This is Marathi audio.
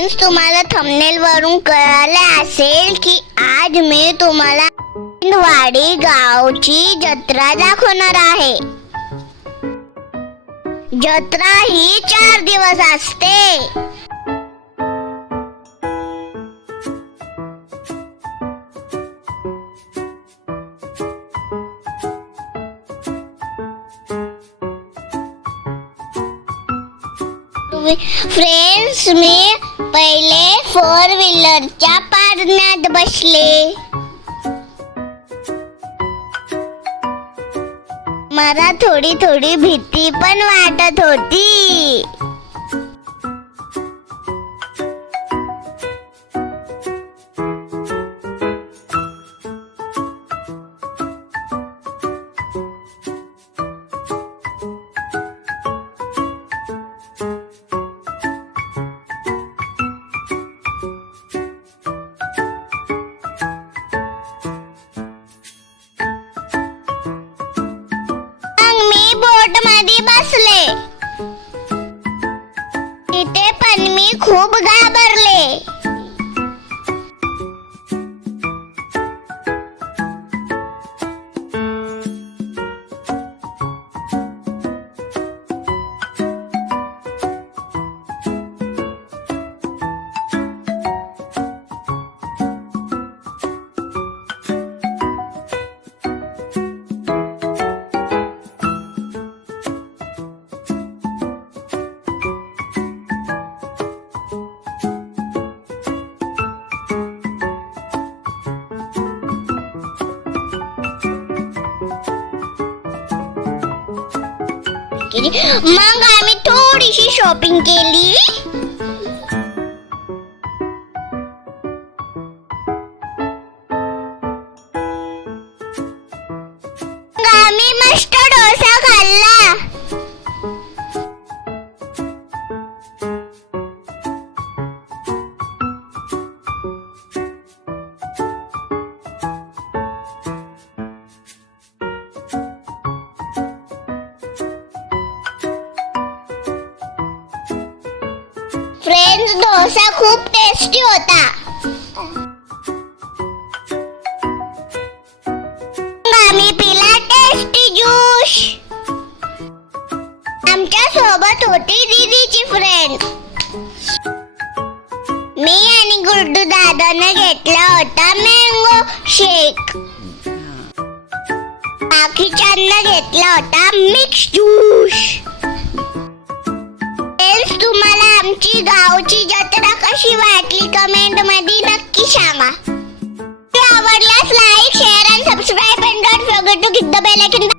फ्रेंड्स तुम्हाला थंबनेल वरून कळालं असेल की आज मी तुम्हाला वाडी गावची जत्रा दाखवणार आहे. जत्रा ही चार दिवस असते. फ्रेंड्स मी पहिले फोर व्हीलरच्या पारण्यात बसले. मला थोडी थोडी भीती पण वाटत होती. खूप घाबरले मग आम्ही थोडीशी शॉपिंग केली. फ्रेंड्स डोसा खूप टेस्टी होता. आम्ही पिला टेस्टी ज्यूस आमच्यासोबत होती दीदीची फ्रेंड मी आणि गुड्डू दादाने घेतला होता मँगो शेक बाकीच्यांना घेतला होता मिक्स ज्यूस तुमची गावची जत्रा कशी वाटली कमेंटमध्ये नक्की सांगा. आवडल्यास लाईक शेअर आणि सबस्क्राईब